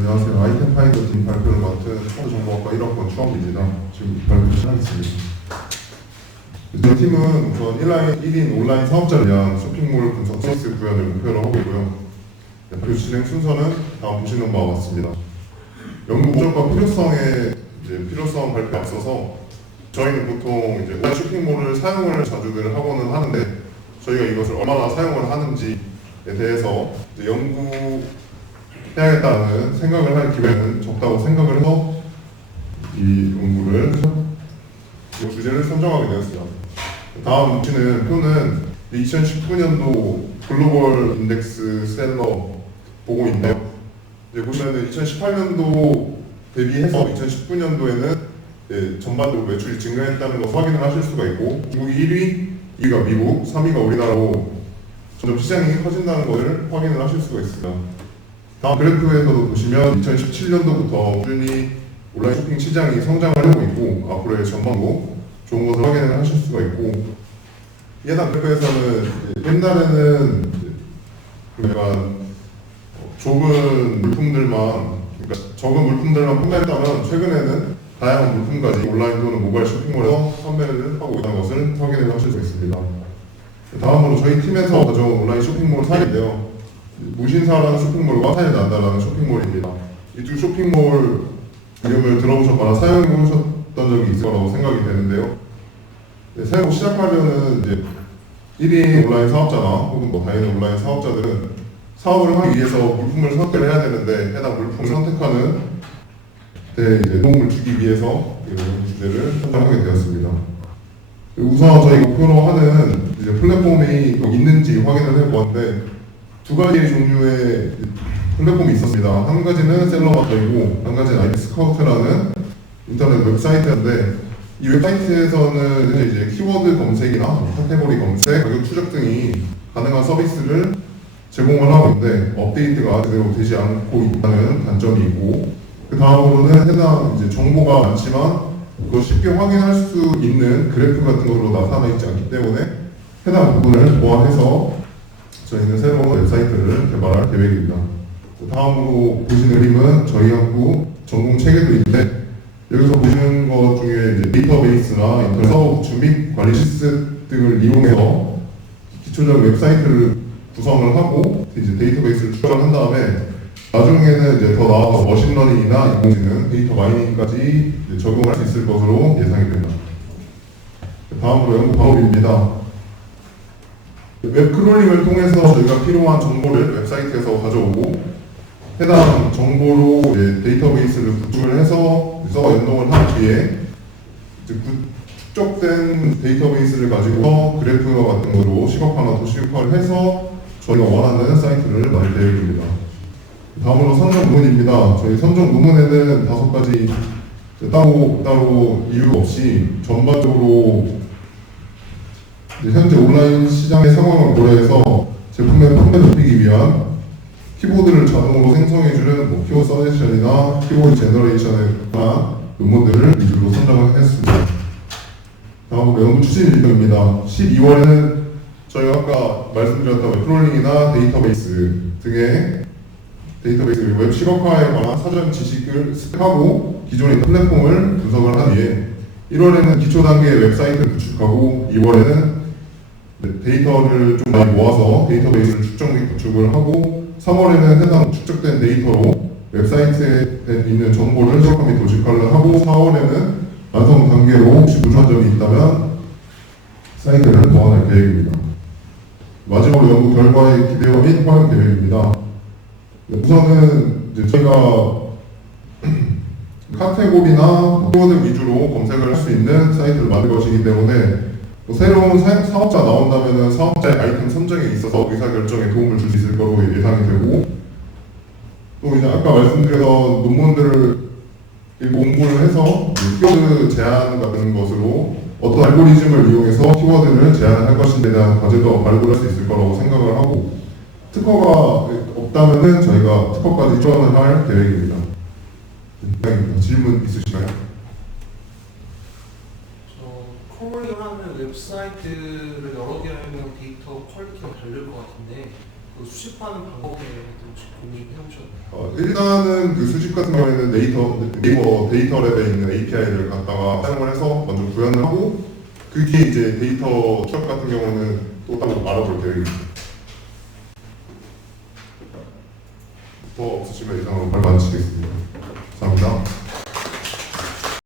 안녕하세요. 아이템 파인더 팀 발표를 맡은 서울정보학과 1학번 추억입니다. 지금 발표 시작하겠습니다. 저희 팀은 우선 1라인, 1인 온라인 사업자를 위한 쇼핑몰 분석 서비스 구현을 목표로 하고 있고요. 네, 발표 진행 순서는 다음 보시는 바와 같습니다. 연구 목적과 필요성에 이제 필요성 발표에 앞서서 저희는 보통 이제 온라인 쇼핑몰을 사용을 자주들 하고는 하는데 저희가 이것을 얼마나 사용을 하는지에 대해서 연구 해야겠다는 생각을 할 기회는 적다고 생각을 해서 이 연구를 이 주제를 선정하게 되었습니다. 다음 보시는 표는 2019년도 글로벌 인덱스 셀러 보고인데요. 이제 보시면은 2018년도 대비해서 2019년도에는 예, 전반적으로 매출이 증가했다는 것을 확인을 하실 수가 있고 중국이 1위, 2위가 미국, 3위가 우리나라로 점점 시장이 커진다는 것을 확인을 하실 수가 있습니다. 다음 그래프에서도 보시면 2017년도부터 꾸준히 온라인 쇼핑 시장이 성장을 하고 있고 앞으로의 전망도 좋은 것을 확인을 하실 수가 있고 예상 그래프에서는 옛날에는 약간 좁은 물품들만 그러니까 적은 물품들만 판매했다면 최근에는 다양한 물품까지 온라인 또는 모바일 쇼핑몰에서 판매를 하고 있다는 것을 확인을 하실 수 있습니다. 다음으로 저희 팀에서 가져온 온라인 쇼핑몰 사례인데요. 무신사라는 쇼핑몰과 사이 난다라는 쇼핑몰입니다. 이 두 쇼핑몰 이름을 들어보셨거나 사용해 보셨던 적이 있을 거라고 생각이 되는데요. 네, 사용 시작하려는 이제 1인 온라인 사업자나 혹은 뭐 다른 온라인 사업자들은 사업을 하기 위해서 물품을 선택을 해야 되는데 해당 물품을 선택하는 데 이제 도움을 주기 위해서 이런 주제를 선정하게 되었습니다. 우선 저희 목표로 하는 이제 플랫폼이 꼭 있는지 확인을 해보았는데 두 가지 종류의 플랫폼이 있었습니다. 한 가지는 셀러마터이고 한 가지는 아이디 스카우트라는 인터넷 웹사이트인데 이 웹사이트에서는 이제 키워드 검색이나 카테고리 검색, 가격 추적 등이 가능한 서비스를 제공을 하고 있는데 업데이트가 제대로 되지 않고 있다는 단점이 있고 그 다음으로는 해당 이제 정보가 많지만 그걸 쉽게 확인할 수 있는 그래프 같은 것으로 나타나 있지 않기 때문에 해당 부분을 보완해서 저희는 새로운 웹사이트를 개발할 계획입니다. 다음으로 보시는 그림은 저희 학부 전공 체계도 있는데 여기서 보시는 것 중에 이제 데이터베이스나 인터넷 서버 구축 및 관리 시스템 등을 이용해서 기초적 웹사이트를 구성을 하고 이제 데이터베이스를 추가를 한 다음에 나중에는 이제 더 나아가 머신러닝이나 인공지능, 데이터 마이닝까지 적용할 수 있을 것으로 예상이 됩니다. 다음으로 연구 방법입니다. 웹 크롤링을 통해서 저희가 필요한 정보를 웹사이트에서 가져오고 해당 정보로 데이터베이스를 구축을 해서 서버 연동을 한 뒤에 축적된 데이터베이스를 가지고 그래프와 같은 거로 시각화나 도시화를 해서 저희가 원하는 사이트를 만들 계획입니다. 다음으로 선정 논문입니다. 저희 선정 논문에는 다섯 가지 따로 따로 이유 없이 전반적으로 현재 온라인 시장의 상황을 고려해서 제품의 판매 높이기 위한 키보드를 자동으로 생성해주는 뭐 키워드 서제션이나 키보드 제너레이션에 관한 논문들을 위주로 선정을 했습니다. 다음으로 연구 추진 일정입니다. 12월에는 저희가 아까 말씀드렸던 웹크롤링이나 데이터베이스 등의 데이터베이스 웹 시각화에 관한 사전 지식을 습득하고 기존의 플랫폼을 분석을 한 뒤에 1월에는 기초 단계 웹사이트를 구축하고 2월에는 데이터를 좀 많이 모아서 데이터베이스를 및 구축을 하고 3월에는 해당 축적된 데이터로 웹사이트에 있는 정보를 및 도식화를 하고 4월에는 완성 단계로 혹시 부족한 점이 있다면 사이트를 보완할 계획입니다. 마지막으로 연구 결과의 기대와 및 활용 계획입니다. 네, 우선은 이제 저희가 카테고리나 키워드 위주로 검색을 할 수 있는 사이트를 만들 것이기 때문에 뭐 새로운 사, 사업자 나온다면 사업자의 아이템 선정에 있어서 의사결정에 도움을 줄 수 있을 거로 예상이 되고 또 이제 아까 말씀드렸던 논문들을 공부를 해서 키워드 제안 같은 것으로 어떤 알고리즘을 이용해서 키워드를 제안할 것인지에 대한 과제도 발굴할 수 있을 거라고 생각을 하고 특허가 없다면은 저희가 특허까지 지원을 할 계획입니다. 네, 질문 있으신가요? 저 크롤링하는 웹사이트를 여러 개 하면 데이터 퀄리티가 다를 것 같은데 그 수집하는 방법에 대해서 혹시 공유해 보셨나요? 어, 일단은 그 수집 같은 경우에는 데이터, 네이버 데이터 랩에 있는 API를 갖다가 사용을 해서 먼저 구현을 하고 그 뒤에 이제 데이터 취업 같은 경우는 또 따로 알아볼 계획입니다. 더 없으시면 이상으로 말 마치겠습니다. 감사합니다.